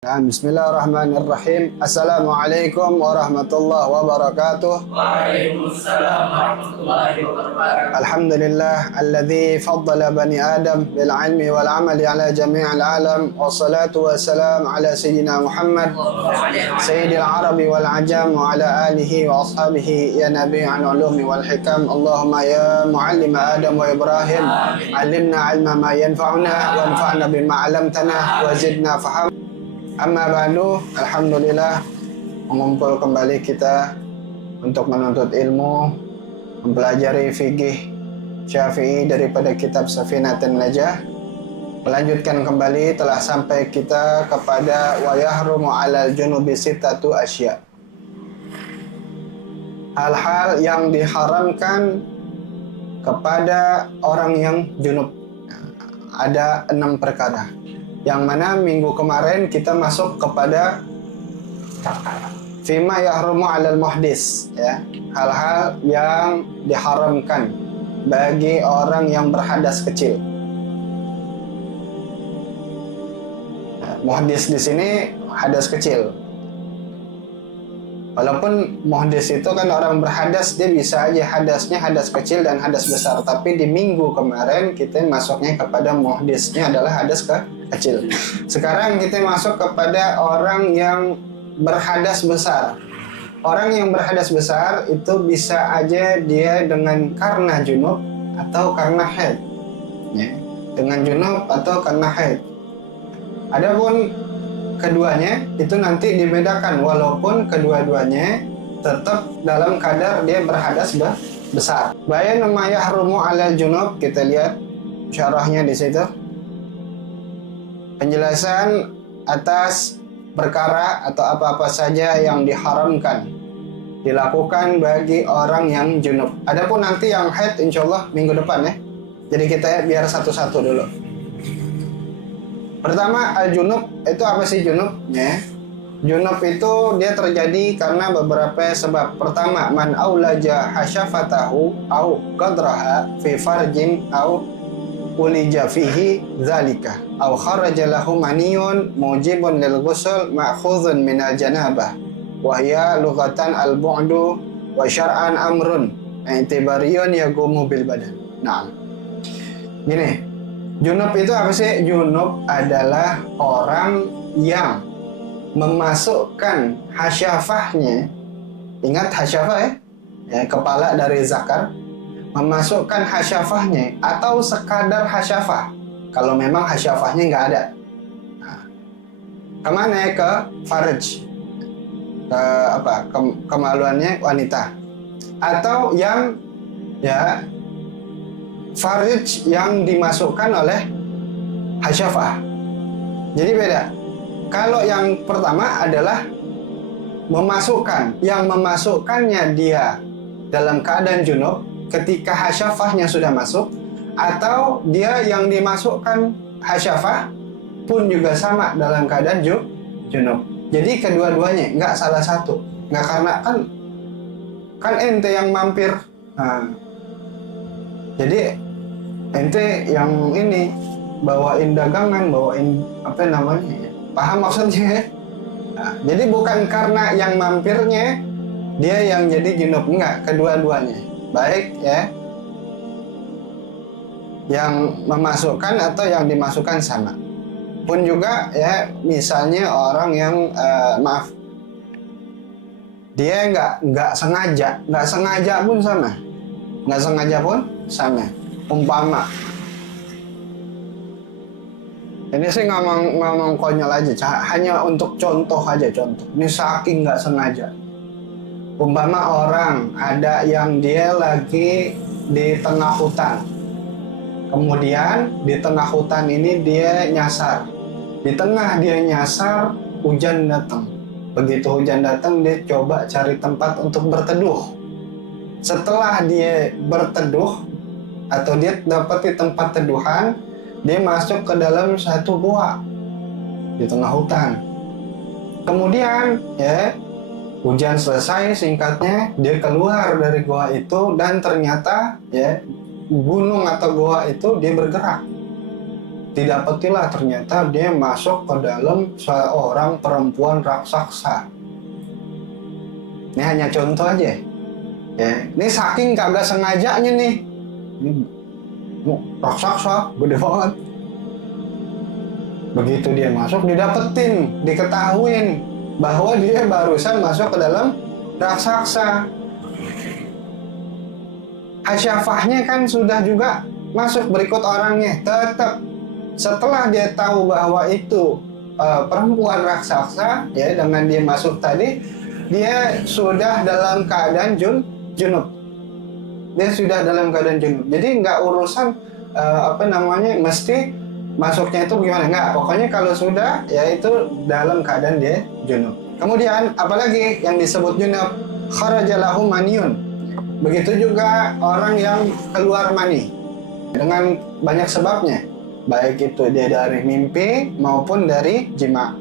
Bismillahirrahmanirrahim. Assalamualaikum warahmatullahi wabarakatuh. Waalaikumsalam warahmatullahi wabarakatuh. Alhamdulillah alladzi faddala bani Adam bil ilmi wal amali ala jami'il alam. Wassalatu wassalam ala sayyidina Muhammad sayyidil arabi wal ajam wa ala alihi wa ashabihi ya nabi'an ulumi wal hikam. Allahumma ya muallim Adam wa Ibrahim, alimna ilma ma yanfa'una wa anfa'na bima 'allamtana wa zidna faham. Amma ba'du, alhamdulillah mengumpul kembali kita untuk menuntut ilmu, mempelajari fikih Syafi'i daripada kitab Safinatun Najah. Melanjutkan kembali telah sampai kita kepada wa yahrumu 'alal junubi sittatu asya. Hal-hal yang diharamkan kepada orang yang junub. Ada 6 perkara. Yang mana minggu kemarin kita masuk kepada fima yahrumu 'alal muhdis, ya, hal-hal yang diharamkan bagi orang yang berhadas kecil. Muhdis di sini hadas kecil. Walaupun muhdis itu kan orang berhadas, dia bisa aja hadasnya hadas kecil dan hadas besar. Tapi di minggu kemarin kita masuknya kepada muhdisnya adalah hadas kecil. Sekarang kita masuk kepada orang yang berhadas besar. Orang yang berhadas besar itu bisa aja dia dengan karena junub atau karena haid, ya, dengan junub atau karena haid. Adapun keduanya itu nanti dibedakan, walaupun kedua-duanya tetap dalam kadar dia berhadas besar. Bayan ma yahrumu 'alal junub, kita lihat syarahnya di situ. Penjelasan atas perkara atau apa-apa saja yang diharamkan dilakukan bagi orang yang junub. Adapun nanti yang haid insyaallah minggu depan, ya. Jadi kita biar satu-satu dulu. Pertama, al-junub itu apa sih junub? Ya. Junub itu dia terjadi karena beberapa sebab. Pertama, man aulaja hasyafatahu au qadraha fi farjin au ulija fihi zalika au kharaja lahu maniyun mujibun lil ghusl ma'khudhun min al-janabah wa hiya lughatan al-bu'du wa syar'an amrun i'tibariyun yaqumu bil badan. Nah, gini. Junub itu apa sih? Junub adalah orang yang memasukkan hasyafahnya. Ingat hasyafah, ya? Ya, kepala dari zakar. Memasukkan hasyafahnya atau sekadar hasyafah. Kalau memang hasyafahnya nggak ada. Nah, kemana ya? Ke farj. Kemaluannya wanita. Atau yang, ya, farj yang dimasukkan oleh hasyafah. Jadi beda. Kalau yang pertama adalah yang memasukkannya dia dalam keadaan junub ketika hasyafahnya sudah masuk, atau dia yang dimasukkan hasyafah pun juga sama dalam keadaan junub. Jadi kedua-duanya, nggak salah satu. Nggak, karena kan ente yang mampir. Nah, jadi ente yang ini bawain dagangan, bawain apa namanya, paham maksudnya? Nah, jadi bukan karena yang mampirnya dia yang jadi junub, enggak, kedua-duanya. Baik, ya, yang memasukkan atau yang dimasukkan sama. Pun juga, ya, misalnya orang yang maaf, dia nggak sengaja pun sama. Nggak sengaja pun sama. Umpama, ini sih ngomong konyol aja, hanya untuk contoh aja, contoh. Ini saking nggak sengaja. Umpama orang ada yang dia lagi di tengah hutan, kemudian di tengah hutan ini dia nyasar. Di tengah dia nyasar, hujan datang. Begitu hujan datang, dia coba cari tempat untuk berteduh. Setelah dia berteduh atau dia dapat di tempat teduhan, dia masuk ke dalam satu gua di tengah hutan. Kemudian, ya, hujan selesai, singkatnya dia keluar dari gua itu, dan ternyata, ya, gunung atau gua itu dia bergerak. didapatilah ternyata dia masuk ke dalam seorang perempuan raksasa. Ini hanya contoh aja. Ya, ini saking kagak sengajanya nih. Ini raksasa gede banget. Begitu dia masuk, didapetin, diketahuin bahwa dia barusan masuk ke dalam raksasa. Hasyafahnya kan sudah juga masuk berikut orangnya. Tetap setelah dia tahu bahwa itu perempuan raksasa, ya, dengan dia masuk tadi, dia sudah dalam keadaan junub. Dia sudah dalam keadaan junub. Jadi nggak urusan mesti masuknya itu gimana, nggak. Pokoknya kalau sudah, ya itu dalam keadaan dia junub. Kemudian apalagi yang disebut junub, kharajalahu maniyun. Begitu juga orang yang keluar mani dengan banyak sebabnya, baik itu dia dari mimpi maupun dari jima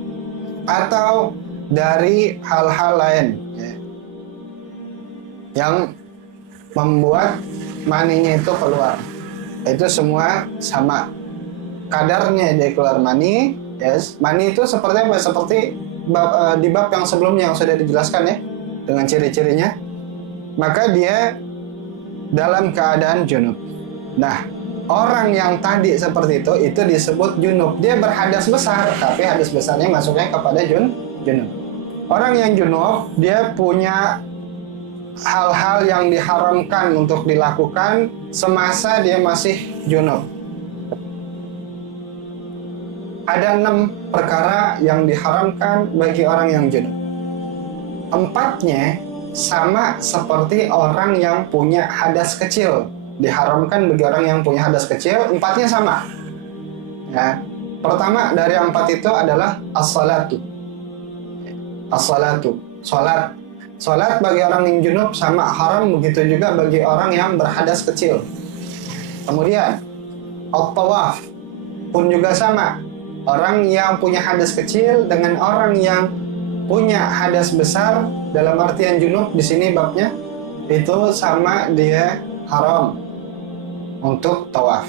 atau dari hal-hal lain, ya, yang membuat maninya itu keluar. Itu semua sama kadarnya dia keluar mani. Yes. Mani itu seperti apa? Seperti di bab yang sebelumnya yang sudah dijelaskan, ya, dengan ciri-cirinya. Maka dia dalam keadaan junub. Nah, orang yang tadi seperti itu disebut junub. Dia berhadas besar, tapi hadas besarnya masuknya kepada junub. Orang yang junub, dia punya hal-hal yang diharamkan untuk dilakukan semasa dia masih junub. Ada 6 perkara yang diharamkan bagi orang yang junub. 4-nya sama seperti orang yang punya hadas kecil. Diharamkan bagi orang yang punya hadas kecil, 4-nya sama. Ya. Pertama dari 4 itu adalah as-salatu. As-salatu, salat. Salat bagi orang yang junub sama haram, begitu juga bagi orang yang berhadas kecil. Kemudian at-tawaf pun juga sama. Orang yang punya hadas kecil dengan orang yang punya hadas besar, dalam artian junub di sini babnya, itu sama, dia haram untuk tawaf.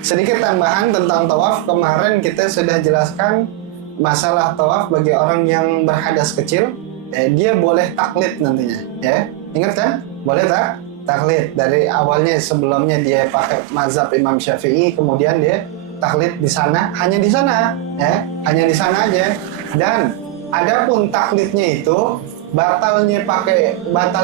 Sedikit tambahan tentang tawaf, kemarin kita sudah jelaskan masalah tawaf bagi orang yang berhadas kecil, dia boleh taklid nantinya, ya. Ingat kan? Boleh taklid dari awalnya, sebelumnya dia pakai mazhab Imam Syafi'i, kemudian dia taklid di sana, hanya di sana, ya, hanya di sana aja. Dan adapun taklidnya itu batal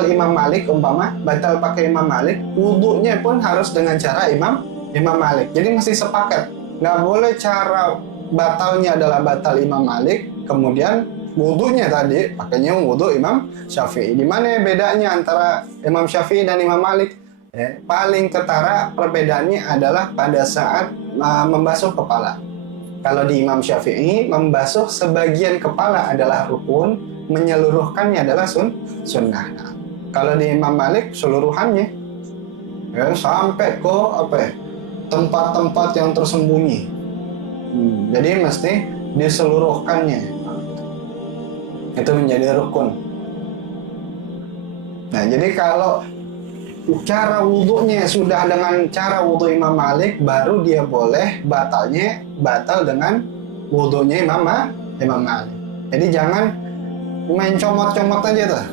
Imam Malik, umpama batal pakai Imam Malik, wudunya pun harus dengan cara Imam Malik. Jadi masih sepakat, nggak boleh cara batalnya adalah batal Imam Malik, kemudian wudunya tadi pakainya wudu Imam Syafi'i. Di mana bedanya antara Imam Syafi'i dan Imam Malik? Ya, paling ketara perbedaannya adalah pada saat membasuh kepala. Kalau di Imam Syafi'i, membasuh sebagian kepala adalah rukun, menyeluruhkannya adalah sunnah. Nah, kalau di Imam Malik seluruhannya, ya, sampai ke tempat-tempat yang tersembunyi. Jadi mesti diseluruhkannya. Itu menjadi rukun. Nah, jadi kalau cara wudhunya sudah dengan cara wudhu Imam Malik, baru dia boleh batal dengan wudhunya Imam Malik. Jadi jangan main comot-comot aja tuh.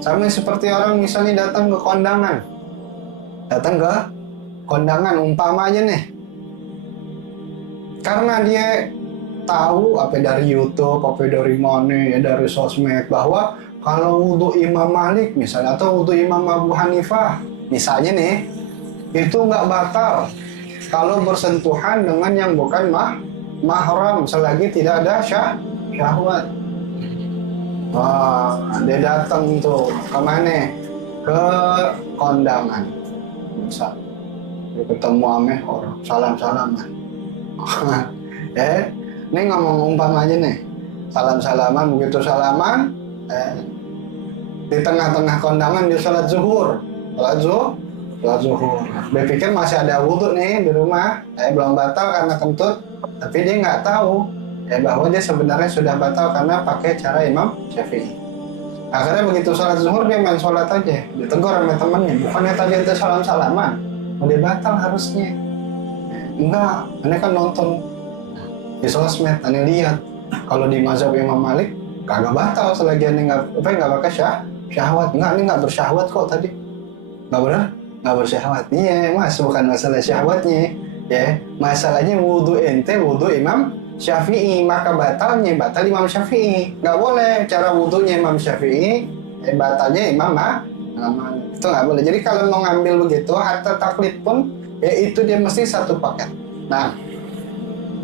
Sama seperti orang misalnya datang ke kondangan umpama aja nih. Karena dia tahu dari YouTube, dari mana, ya, dari sosmed, bahwa kalau wudhu Imam Malik misalnya atau wudhu Imam Abu Hanifah misalnya nih, itu nggak batal kalau bersentuhan dengan yang bukan mahram selagi tidak ada syahwat. Wah, dia datang tuh ke mana? Ke kondangan. Misal dia ketemu ame orang, salam-salaman. Ini ngomong umpama aja nih, salam-salaman, begitu salaman, di tengah-tengah kondangan dia sholat zuhur. Dia pikir masih ada wudhu nih di rumah, belum batal karena kentut, tapi dia nggak tahu bahwa dia sebenarnya sudah batal karena pakai cara Imam Syafi'i. Akhirnya begitu sholat zuhur dia main sholat aja, ditegur sama temennya, bukannya tadi itu salam-salaman, udah batal harusnya. Enggak, aneh kan nonton di sosmed, aneh lihat. Kalau di mazhab Imam Malik kagak batal selagi aneh nggak pakai syahwat. Enggak, aneh nggak bersyahwat kok tadi. Nggak benar? Nggak bersyahwat. Iya, mas, bukan masalah syahwatnya. Ya, masalahnya wudhu ente, wudhu Imam Syafi'i, maka batal Imam Syafi'i. Nggak boleh cara wudhunya Imam Syafi'i, batalnya Imam Malik. Itu nggak boleh. Jadi kalau mau ngambil begitu, hatta taklid pun, ya itu dia mesti satu paket. Nah,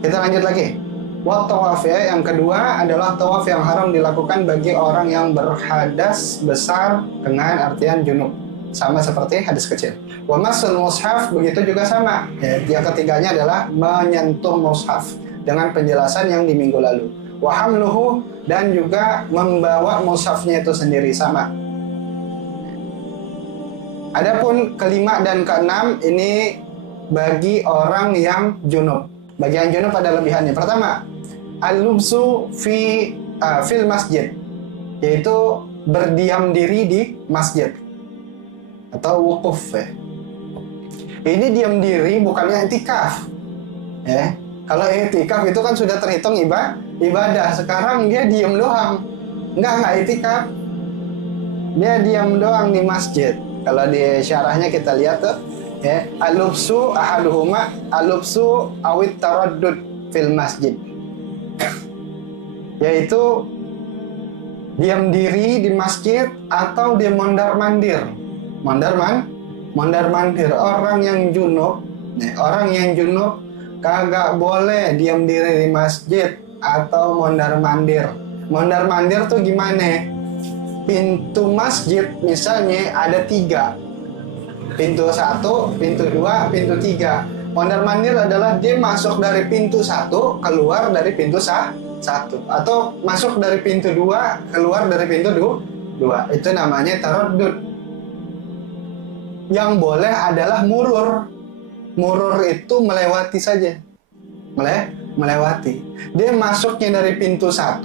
kita lanjut lagi. Wa tawaf, ya, yang kedua adalah tawaf yang haram dilakukan bagi orang yang berhadas besar dengan artian junub. Sama seperti hadis kecil. Wa masul mushaf, begitu juga sama. Ya, yang ketiganya adalah menyentuh mushaf dengan penjelasan yang di minggu lalu. Wa hamluhu, dan juga membawa mushafnya itu sendiri, sama. Adapun kelima dan keenam ini bagi orang yang junub. Bagi yang junub ada lebihannya. Pertama, al-lubsu fil masjid, yaitu berdiam diri di masjid atau wukuf, ya. Ini diam diri bukannya i'tikaf, ya. Kalau i'tikaf itu kan sudah terhitung ibadah. Sekarang dia diam doang, nggak i'tikaf, dia diam doang di masjid. Kalau di syarahnya kita lihat tuh, ya, al-lubsu ahaduhuma al-lubsu awit taraddud fil masjid, yaitu diam diri di masjid atau dia mondar-mandir. Mondar-mandir. Orang yang junub, kagak boleh diam diri di masjid atau mondar-mandir. Mondar-mandir tuh gimana? Pintu masjid misalnya ada 3. Pintu 1, pintu 2, pintu 3. Mondar-mandir adalah dia masuk dari pintu 1, keluar dari pintu 1. Atau masuk dari pintu 2, keluar dari pintu 2. Itu namanya taraddud. Yang boleh adalah murur. Murur itu melewati saja. Melewati. Dia masuknya dari pintu 1,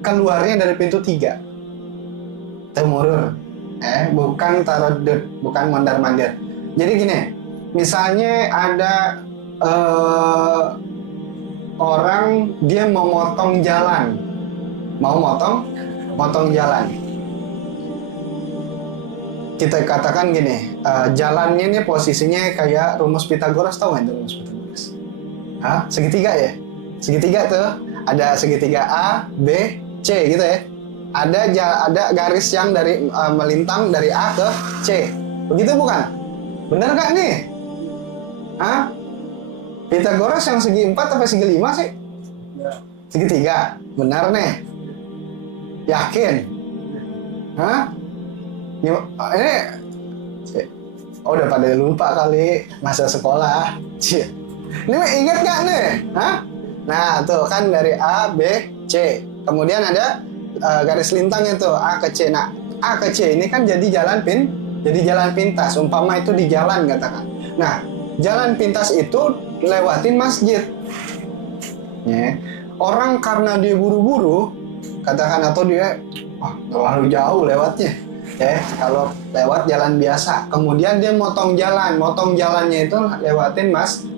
keluarnya dari pintu 3. Itu murur. Bukan taraddud, bukan mondar-mandir. Jadi gini, misalnya ada orang dia mau motong jalan. Motong jalan. Kita katakan gini, jalannya ini posisinya kayak rumus Pitagoras, tahu nggak itu rumus Pitagoras? Segitiga, ya? Segitiga tuh, ada segitiga A, B, C gitu, ya. Ada garis yang dari melintang dari A ke C. Begitu bukan? Benar nggak nih? Pitagoras yang segi 4 sampai segi 5 sih? Segitiga. Benar nih? Yakin? Ini udah pada lupa kali masa sekolah. Ini ingat nggak nih? Nah tuh kan dari A, B, C. Kemudian ada garis lintangnya tuh A ke C. Nah A ke C ini kan jadi jalan pintas. Umpama itu di jalan katakan. Nah jalan pintas itu lewatin masjid. Ya. Orang karena dia buru-buru katakan, atau dia terlalu jauh lewatnya. Ya, kalau lewat jalan biasa, kemudian dia motong jalannya itu lewatin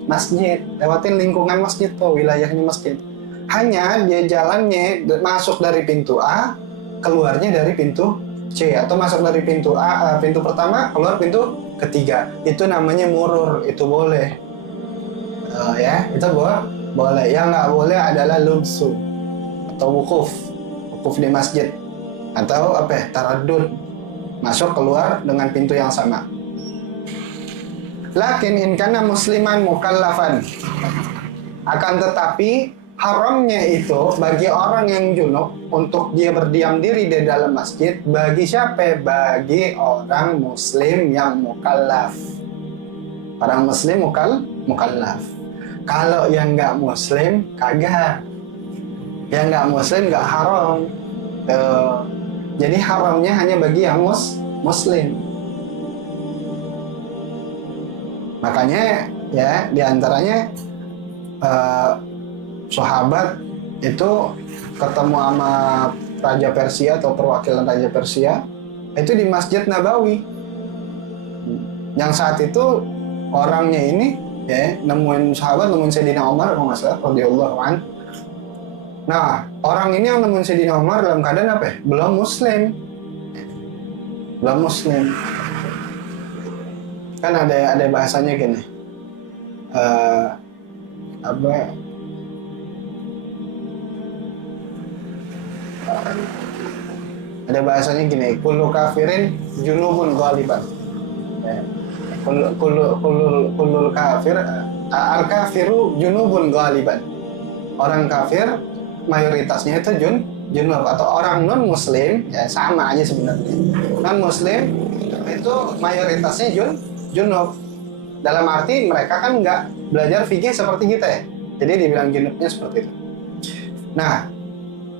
masjid, lewatin lingkungan masjid tuh, wilayahnya masjid. Hanya dia jalannya masuk dari pintu A, keluarnya dari pintu C, atau masuk dari pintu A, pintu pertama, keluar pintu ketiga. Itu namanya murur, itu boleh. Ya, itu boleh. Yang nggak boleh adalah lubsu atau wukuf di masjid, atau taraddud. Masuk keluar dengan pintu yang sama. Lakin in kana musliman mukallafan. Akan tetapi haramnya itu bagi orang yang junub untuk dia berdiam diri di dalam masjid bagi siapa? Bagi orang muslim yang mukallaf. Orang muslim mukallaf. Kalau yang nggak muslim kagak. Yang nggak muslim nggak haram. Jadi haramnya hanya bagi yang muslim. Makanya ya diantaranya sahabat itu ketemu sama Raja Persia atau perwakilan Raja Persia itu di Masjid Nabawi. Yang saat itu orangnya ini ya, nemuin sahabat, nemuin Sayyidina Umar kalau nggak salah, radhiyallahu an. Nah, orang ini yang nemuin Sayyidina Umar dalam keadaan apa ya? Belum muslim. Belum muslim. Kan ada bahasanya gini. Apa ya? Ada bahasanya gini, kullu kafirin junubun ghaliban. Ya. Kullu kafir al kafiru junubun ghaliban. Orang kafir mayoritasnya itu junub, atau orang non muslim, ya sama aja sebenarnya. Non muslim itu mayoritasnya junub. Dalam arti mereka kan nggak belajar fikih seperti kita ya. Jadi dibilang junubnya seperti itu. Nah,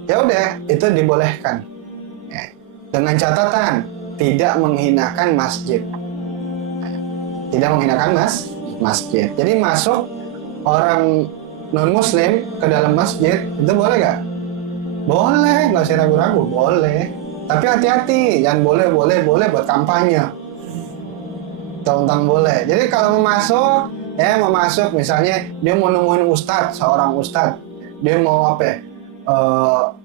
ya udah, itu dibolehkan. Ya. Dengan catatan tidak menghinakan masjid. Tidak menghinakan masjid. Jadi masuk orang non muslim ke dalam masjid itu boleh gak? Boleh, nggak usah ragu-ragu, boleh. Tapi hati-hati, jangan boleh buat kampanye. Tentang boleh. Jadi kalau mau masuk misalnya dia mau nemuin seorang ustadz, dia mau apa ya?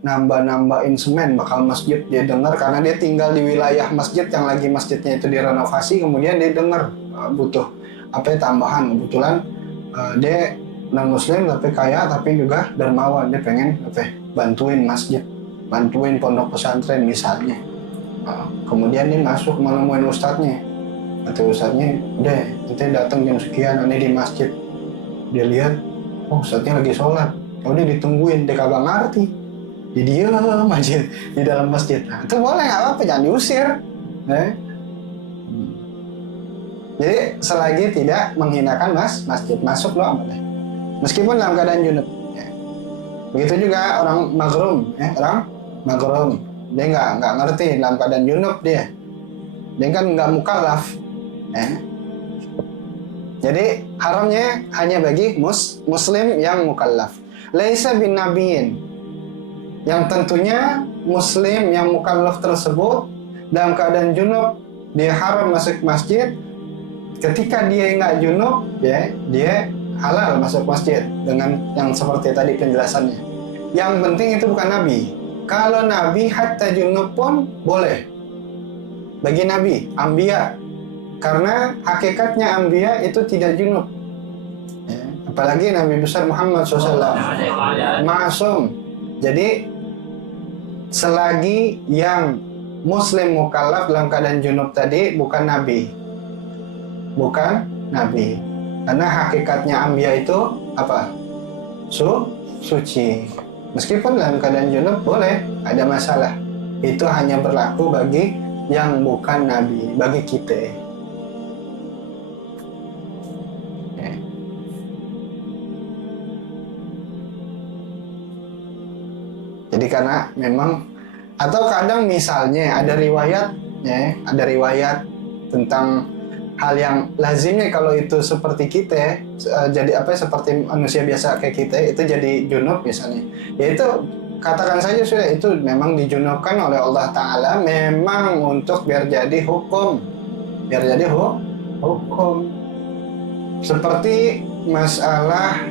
Nambah-nambahin semen bakal masjid, dia dengar karena dia tinggal di wilayah masjid yang lagi masjidnya itu direnovasi, kemudian dia dengar butuh apa ya, tambahan, kebetulan dia non muslim tapi kaya tapi juga dermawan, dia pengen apa ya, bantuin masjid, bantuin pondok pesantren misalnya. Kemudian dia masuk menemuin ustadznya, kata ustadznya, udah nanti datang jam sekian, nanti di masjid. Dia lihat, oh ustadznya lagi sholat. Udah ditungguin, dia kagak ngerti, dia diem aja di dalam masjid. Nah, itu boleh, nggak apa-apa, jangan diusir. Jadi selagi tidak menghinakan masjid, masuk loh boleh, meskipun dalam keadaan junub. Ya. Begitu juga orang magrum, orang magrum, dia nggak ngerti dalam keadaan junub, dia kan nggak mukallaf. Jadi haramnya hanya bagi muslim yang mukallaf. Laisa bin nabiyin, yang tentunya muslim yang mukallaf tersebut dalam keadaan junub dia haram masuk masjid. Ketika dia nggak junub, ya dia halal masuk masjid dengan yang seperti tadi penjelasannya. Yang penting itu bukan nabi. Kalau nabi hatta junub pun boleh bagi nabi, anbiya, karena hakikatnya anbiya itu tidak junub. Apalagi Nabi besar Muhammad SAW ma'asum. Jadi selagi yang muslim mukallaf dalam keadaan junub tadi bukan nabi, karena hakikatnya anbiya itu apa? Suci. Meskipun dalam keadaan junub boleh, ada masalah. Itu hanya berlaku bagi yang bukan nabi, bagi kita. Jadi karena memang, atau kadang misalnya ada riwayat tentang hal yang lazimnya kalau itu seperti kita, jadi apa, seperti manusia biasa kayak kita itu jadi junub misalnya, yaitu katakan saja sudah itu memang dijunubkan oleh Allah Ta'ala memang untuk biar jadi hukum, seperti masalah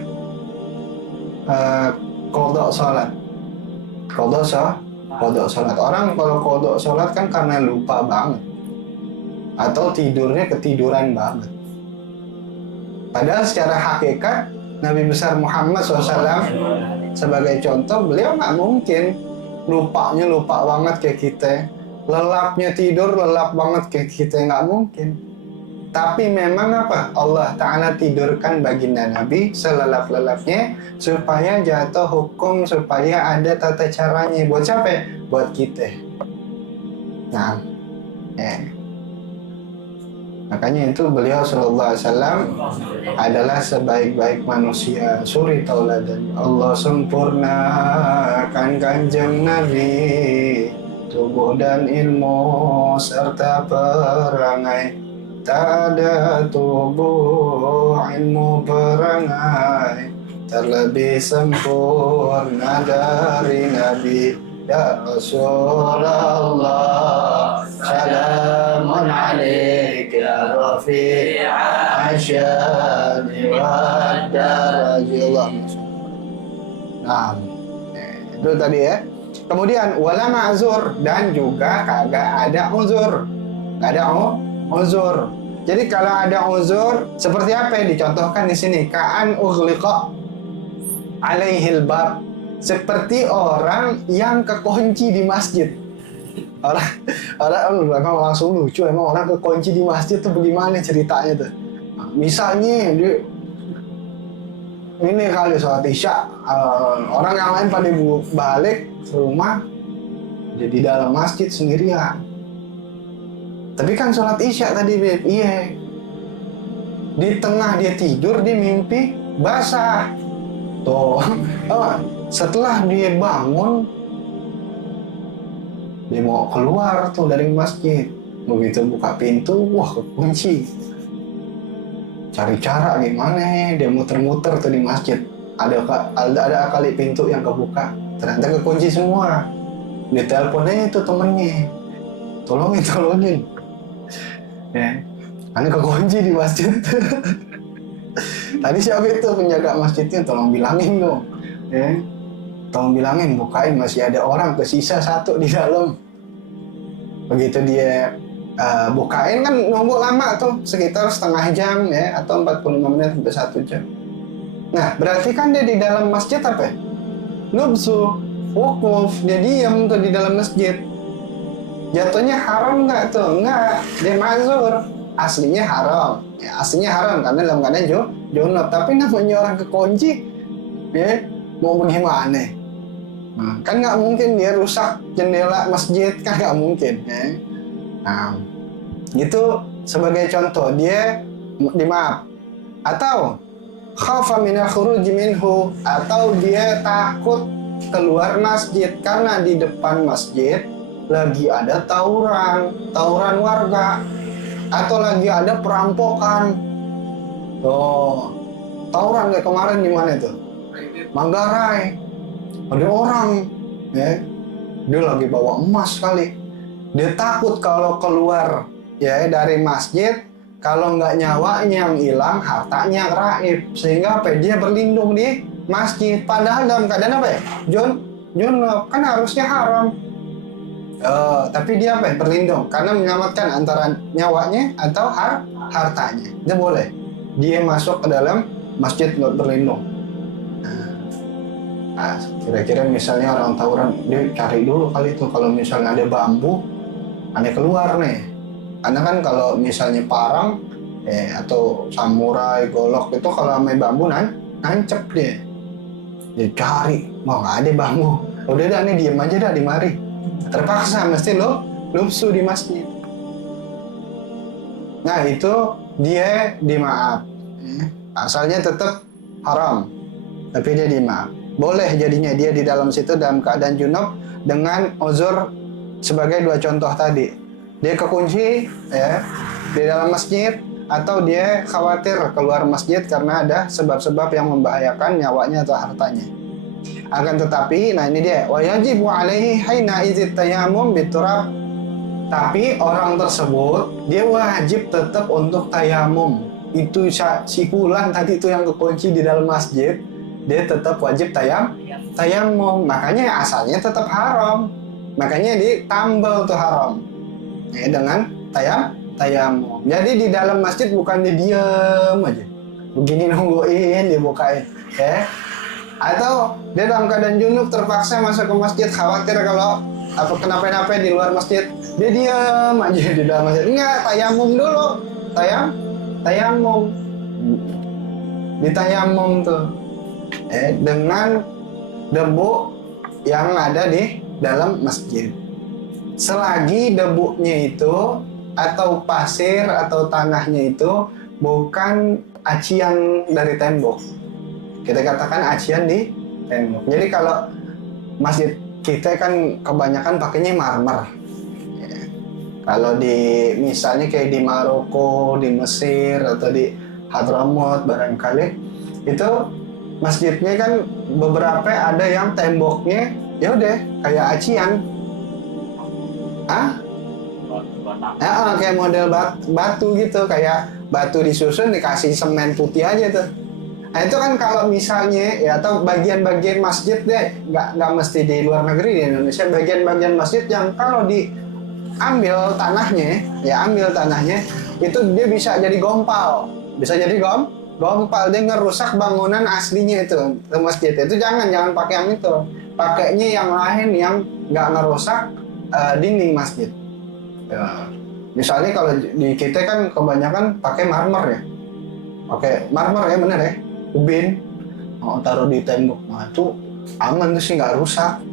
qadha sholat. Orang kalau qadha sholat kan karena lupa banget atau tidurnya ketiduran banget. Padahal secara hakikat Nabi besar Muhammad SAW sebagai contoh, beliau nggak mungkin lupanya lupa banget kayak kita, lelapnya tidur lelap banget kayak kita, nggak mungkin. Tapi memang apa? Allah Ta'ala tidurkan baginda Nabi selelap-lelapnya supaya jatuh hukum, supaya ada tata caranya. Buat siapa? Buat kita. Nah, makanya itu beliau Sallallahu Alaihi Wasallam adalah sebaik-baik manusia, suri tauladan. Allah sempurnakan kanjeng Nabi, tubuh dan ilmu serta perangai. Tak ada tubuh ilmu perangai terlebih sempurna dari Nabi. Ya Rasulullah, salamun alaik ya رفيع الشان والدرج. Allah. Nah, itu tadi ya. Kemudian wala ma'zur, dan juga kagak ada uzur. Nggak ada uzur. Jadi kalau ada uzur seperti apa yang dicontohkan di sini? Ka'an ughliqa alaihil bab, seperti orang yang kekunci di masjid. Orang memang langsung lucu, emang orang kekunci di masjid tuh bagaimana ceritanya tuh? Misalnya dia ini kali sholat isya, orang yang lain pada balik ke rumah, dia di dalam masjid sendirian. Tapi kan sholat isya tadi, Beb. Iya. Di tengah dia tidur, dia mimpi basah. Tuh, setelah dia bangun, dia mau keluar tuh dari masjid. Begitu buka pintu, wah kekunci. Cari cara gimana ya, dia muter-muter tuh di masjid. Ada kali pintu yang kebuka, ternyata kekunci semua. Dia teleponnya itu temennya, tolongin. Ya, karena kekunci di masjid. Tadi siapa itu penjaga masjidnya, tolong bilangin dong. Ya, tolong bilangin, bukain, masih ada orang kesisa satu di dalam. Begitu dia bukain kan nunggu lama tuh, sekitar setengah jam ya, atau 45 menit sampai 1 jam. Nah, berarti kan dia di dalam masjid apa ya? Lubsu, wukuf, dia diam tuh di dalam masjid. Jatuhnya haram nggak tuh? Nggak, dia mazur. Aslinya haram. Ya, aslinya haram karena dalam keadaan junub. Tapi namanya orang kekunci, ya mau bagaimana? Kan nggak mungkin dia rusak jendela masjid, kan nggak mungkin. Ya. Nah, itu sebagai contoh, dia dimaaf. Atau khafa minal khuruj minhu, atau dia takut keluar masjid karena di depan masjid lagi ada tawuran warga, atau lagi ada perampokan. Tuh, tawuran kayak kemarin di mana itu? Manggarai. Ada orang, ya, dia lagi bawa emas kali. Dia takut kalau keluar ya dari masjid, kalau nggak nyawanya yang hilang, hartanya raib, sehingga apa? Dia berlindung di masjid. Padahal dalam keadaan apa ya? Junub, kan harusnya haram. Tapi dia apa? Berlindung karena menyelamatkan antara nyawanya atau hartanya. Dia boleh. Dia masuk ke dalam masjid berlindung. Nah, kira-kira misalnya orang tawuran, dia cari dulu kali itu kalau misalnya ada bambu, aneh keluar nih. Karena kan kalau misalnya parang atau samurai, golok itu kalau sama bambu nancep dia. Dia cari, mau nggak ada bambu. Udah dah nih, diem aja dah di mari. Terpaksa mesti lubsu di masjid. Nah itu dia dimaaf. Asalnya tetap haram, tapi dia dimaaf. Boleh jadinya dia di dalam situ dalam keadaan junub dengan uzur sebagai 2 contoh tadi. Dia kekunci ya di dalam masjid, atau dia khawatir keluar masjid karena ada sebab-sebab yang membahayakan nyawanya atau hartanya. Akan tetapi, nah ini dia, wa yajibu alaihi haina izit tayammum biturab. Tapi orang tersebut dia wajib tetap untuk tayamum. Itu si fulan tadi itu yang kekunci di dalam masjid, dia tetap wajib tayamum. Makanya asalnya tetap haram. Makanya ditambal tuh haram ya, dengan tayamum. Jadi di dalam masjid bukan dia diam aja begini nungguin dibukain ya. Atau dia dalam keadaan junub terpaksa masuk ke masjid, khawatir kalau apa kenapa-napa di luar masjid, dia diam aja di dalam masjid. Enggak, tayamum dulu. Tayamum. Ditayamum tuh dengan debu yang ada di dalam masjid. Selagi debunya itu atau pasir atau tanahnya itu bukan acian dari tembok. Kita katakan acian di tembok. Jadi kalau masjid kita kan kebanyakan pakainya marmer. Ya. Kalau di misalnya kayak di Maroko, di Mesir atau di Hadramaut barangkali itu masjidnya kan beberapa ada yang temboknya ya udah kayak acian. Kayak model batu gitu, kayak batu disusun dikasih semen putih aja tuh. Nah itu kan kalau misalnya ya, atau bagian-bagian masjid deh, nggak mesti di luar negeri, di Indonesia bagian-bagian masjid yang kalau diambil tanahnya, ya ambil tanahnya, itu dia bisa jadi gompal, bisa jadi gompal, dia ngerusak bangunan aslinya itu masjid. Itu jangan pakai yang itu, pakainya yang lain yang nggak ngerusak dinding masjid. Ya. Misalnya kalau di kita kan kebanyakan pakai marmer ya, bener ya, ubin, taruh di tembok, nah itu aman tuh sih, nggak rusak.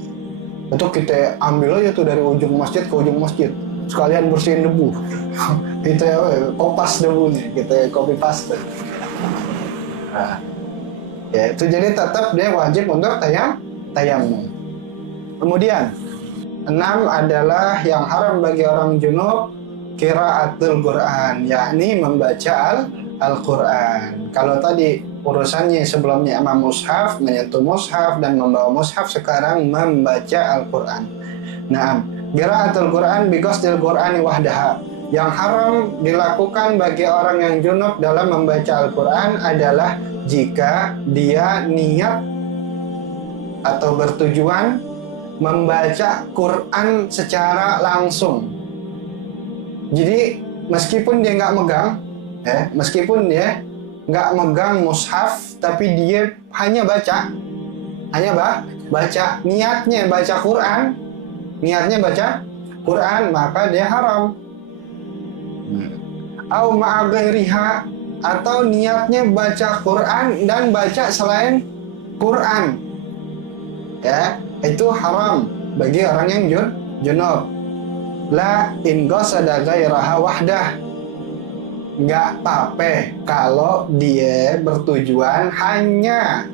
Itu kita ambil aja tuh dari ujung masjid ke ujung masjid, sekalian bersihin debu. Kita kopas debunya, kita copy paste. Nah, ya itu jadi tetap dia wajib untuk tayamum. Kemudian 6 adalah yang haram bagi orang junub qiraatul Quran, yakni membaca Al-Quran. Kalau tadi urusannya sebelumnya Imam mushaf, menyentuh mushaf dan membawa mushaf, sekarang membaca Al-Quran. Nah, qiraatul Quran biqasdil Qur'ani wahdaha. Yang haram dilakukan bagi orang yang junub dalam membaca Al-Quran adalah jika dia niat atau bertujuan membaca Quran secara langsung. Jadi meskipun dia nggak megang mushaf, tapi dia hanya baca, niatnya baca Quran, maka dia haram. Au ma'a ghairiha, atau niatnya baca Quran dan baca selain Quran, ya itu haram bagi orang yang junub. La in qasada ghairaha wahdah, nggak apa-apa kalau dia bertujuan hanya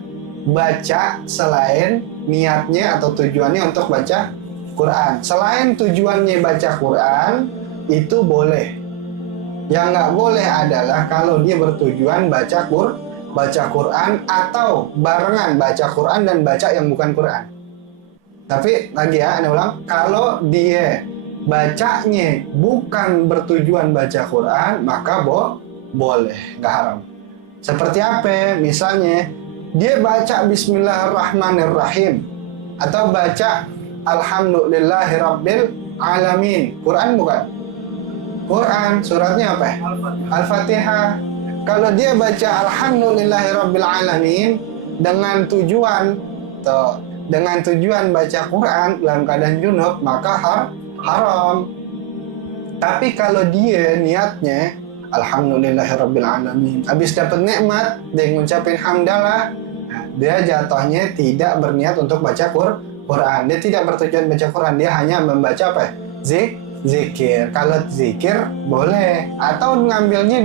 baca selain niatnya atau tujuannya untuk baca Quran. Selain tujuannya baca Quran itu boleh. Yang nggak boleh adalah kalau dia bertujuan baca Quran atau barengan baca Quran dan baca yang bukan Quran. Tapi lagi ya, Anda ulang, kalau dia bacanya bukan bertujuan baca Quran, maka boleh, nggak haram. Seperti apa? Misalnya dia baca Bismillahirrahmanirrahim atau baca Alhamdulillahirabbil alamin. Quran bukan? Quran, suratnya apa? Al-Fatihah. Kalau dia baca Alhamdulillahirabbil alamin dengan tujuan baca Quran dalam keadaan junub, maka haram. Tapi kalau dia niatnya Alhamdulillahirabbil alamin, habis dapat nikmat dia ngucapin hamdalah, dia jatuhnya tidak berniat untuk baca Quran. Dia tidak bertujuan baca Quran, dia hanya membaca apa? Zikir. Kalau zikir boleh, atau ngambilnya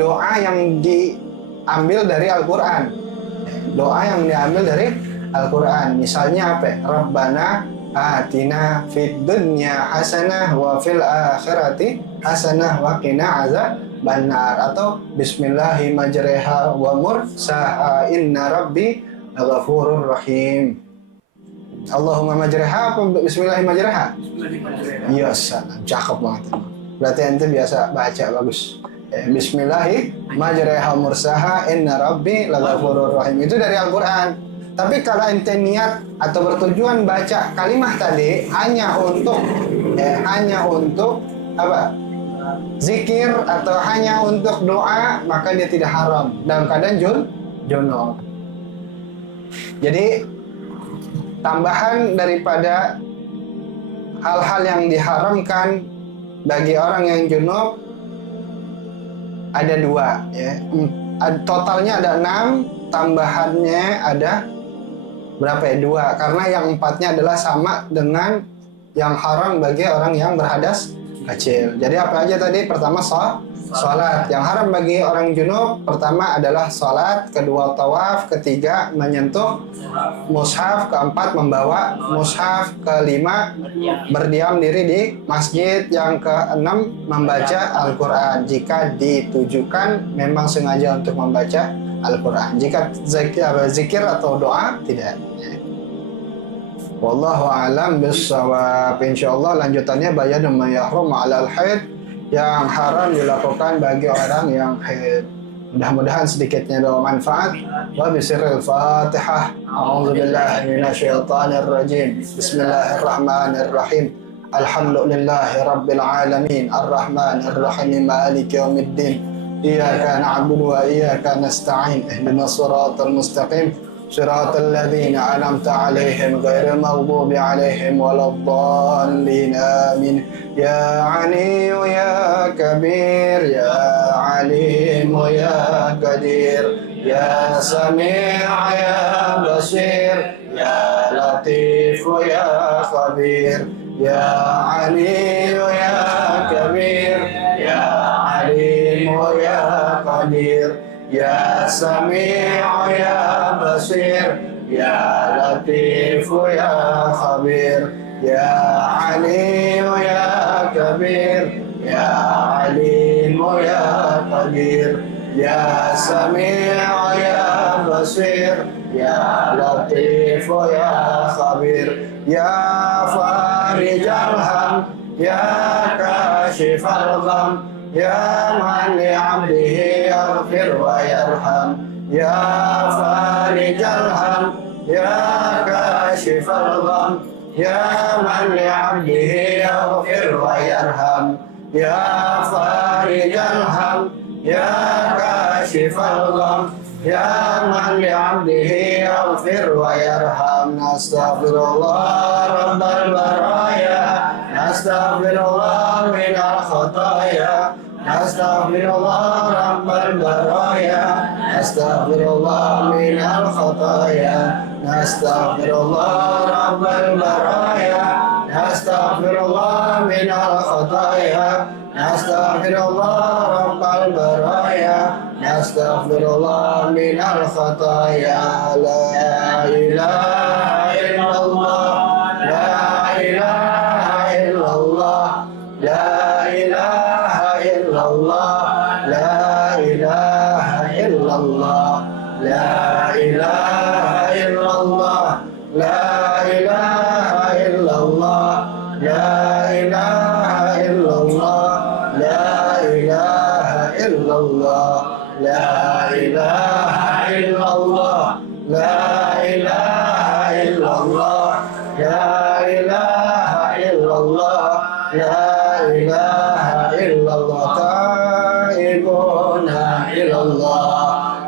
doa yang diambil dari Al-Quran. Misalnya apa? Rabbana atina fid dunya hasanah wa fil akhirati hasanah wa qina azabannar, atau bismillahirrahmanirrahim wa mursaha inna rabbi laghafurur rahim. Allahumma majraha apa bismillahirrahmanirrahim? Iya, cakep banget. Berarti ente biasa baca bagus. Bismillahirrahmanirrahim mursaha inna rabbi laghafurur rahim. Itu dari Al-Quran. Tapi kalau ente niat atau bertujuan baca kalimah tadi hanya untuk apa? Zikir atau hanya untuk doa, maka dia tidak haram dalam keadaan junub. Jadi tambahan daripada hal-hal yang diharamkan bagi orang yang junub ada 2 ya. Totalnya ada 6, tambahannya ada berapa ya? 2, karena yang 4-nya adalah sama dengan yang haram bagi orang yang berhadas kecil. Jadi apa aja tadi? Pertama sholat. Yang haram bagi orang junub pertama adalah sholat, kedua tawaf, ketiga menyentuh mushaf, keempat membawa mushaf, kelima berdiam diri di masjid, yang keenam membaca Al-Quran jika ditujukan memang sengaja untuk membaca Al-Quran. Jika zikir atau doa tidak. Wallahu a'lam bissawab. Insyaallah lanjutannya bayan ma yahrum 'alal haid, yang haram dilakukan bagi orang yang haid. Mudah-mudahan sedikitnya bermanfaat. Wa bisirril Fatihah. A'udzubillahi minasyaitonir rajim. Bismillahirrahmanirrahim. Alhamdulillahi rabbil alamin. Arrahmanir rahim. Maliki yaumiddin. Iyyaka na'budu wa iyyaka nasta'in. Ihdinas siratal mustaqim. صراط الذين أنعمت عليهم غير المغضوب عليهم ولا الضالين آمين يا علي يا كبير يا عليم يا قدير يا سميع يا بصير يا لطيف يا خبير يا علي يا كبير يا عليم يا قدير يا سميع يا بصير يا لطيف يا خبير يا علي يا كبير يا عليم يا قدير يا سميع يا بصير يا لطيف يا خبير يا فارج الهم يا كاشف الغم يا من لعبده يغفر ويرحم يا فارج الهم يا كاشف الغم يا من لعبده يغفر ويرحم يا فارج الهم يا كاشف الغم يا من لعبده يغفر ويرحم نستغفر الله رب البرايا نستغفر الله من الخطايا نستغفر الله رب البرايا نستغفر الله من الخطايا نستغفر الله رب البرايا نستغفر الله من الخطايا نستغفر الله رب البرايا نستغفر الله من الخطايا لا إله إلا الله لا إله إلا الله لا إله إلا الله لا إله إلا الله لا إله إلا الله لا إله إلا الله لا إله إلا الله لا إله إلا الله لا إله إلا الله لا إله إلا الله لا إله إلا الله لا إله إلا الله تائبون إلى الله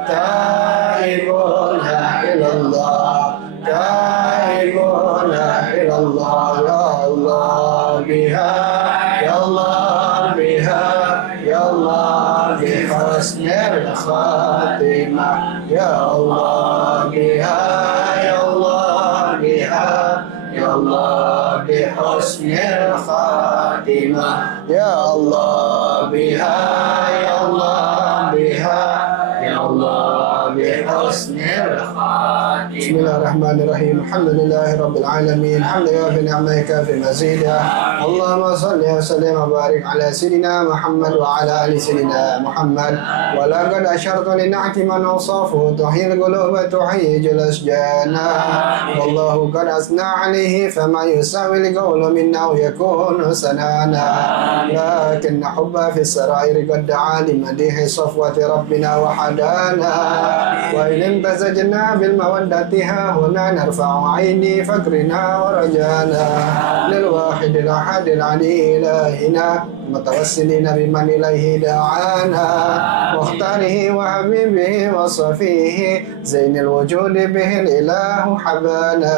تائبون إلى الله تائبون إلى الله يا الله بها يا الله بها يا الله بحسن الخاتمة يا الله بها يا الله بها يا الله بحسن الخاتمة يا الله بها يا الله بها يا الله بحسن الخاتمة بسم الله الرحمن الرحيم الحمد لله رب العالمين حمد في نعمك في مزيدا اللهم صل وسلم وبارك على سيدنا محمد وعلى ال سيدنا محمد ولقد اشرت لنعت من اوصافه تحيي القلوب وتحيي الاشجان والله قد اثنى عليه فما يساوي القول منا ويكون سنانا لكن حب في السرائر قد دعا لمديح صفوة ربنا وحدانا وإن امتزجنا بالمودة ها هنا نرفع عيني فكرنا ورجانا للواحد الأحد العلي إلهنا متوسلين بمن إليه دعانا واختاره وحبيبه وصفيه زين الوجود به الإله حبانا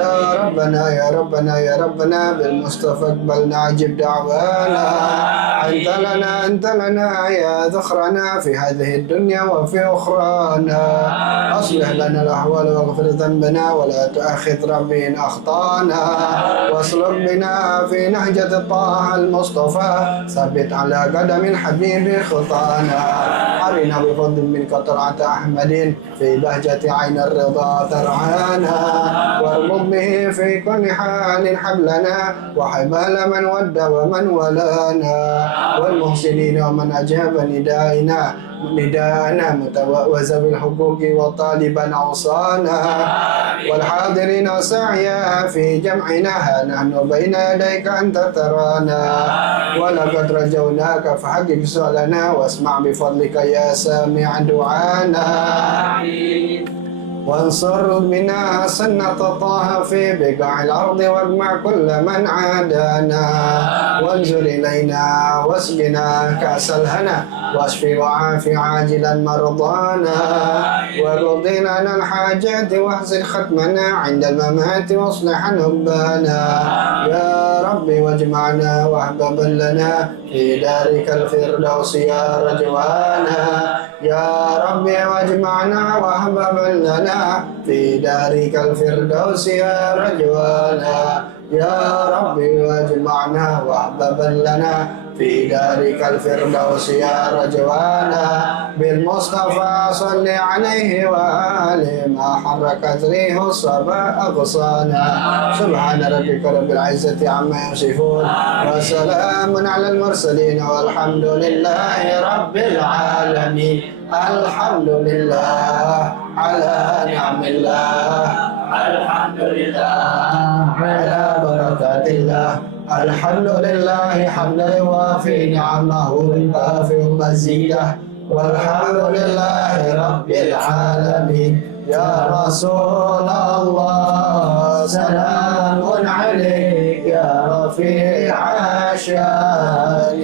يا ربنا يا ربنا يا ربنا بالمصطفى اقبلنا عجب دعوانا أنت لنا يا ذخرنا في هذه الدنيا وفي أخرانا أصلح لنا الأحوال واغفر ذنبنا ولا تؤاخذ ربي إن أخطأنا واسلك بنا في نهجة الطه المصطفى ثبت على قدم الحبيب خطانا أرنا بفضل منك طلعة أحمد في بهجة عين الرضا ترعانا واربط به في كل حال حبلنا وحبال من ود ومن ولانا والمحسنين ومن أجاب ندائنا نداءنا وذوي الحقوق وطالبا أوصانا والحاضرين سعيا في جمعنا نحن بين يديك أنت ترانا ولقد رجوناك فحقق سؤالنا واسمع بفضلك يا سامع دعانا وانصر بنا سنة طه في بقاع الأرض واجمع كل من عادانا وانزل إلينا واسقنا كأس الهنا واشف وعاف عاجلا مرضانا وارض لنا الحاجات واحسن ختمنا عند الممات واصلح نبانا يا ربي واجمعنا واحببا لنا في دارك الفردوس يا رجوانا يا ربي واجمعنا واحببا لنا في دارك الفردوس يا رجوانا يا ربي واجمعنا واحببا لنا في دارك الفردوس يا رجوانا بالمصطفى صل عليه وآله ما حركت ريح الصبا أغصانا سبحان ربك رب العزة عما يصفون وسلام على المرسلين والحمد لله رب العالمين الحمد لله على نعم الله الحمد لله على بركات الله الحمد لله حمدا يوافي نعمه ويكافئ مزيده والحمد لله رب العالمين يا رسول الله سلام عليك يا رفيع الشان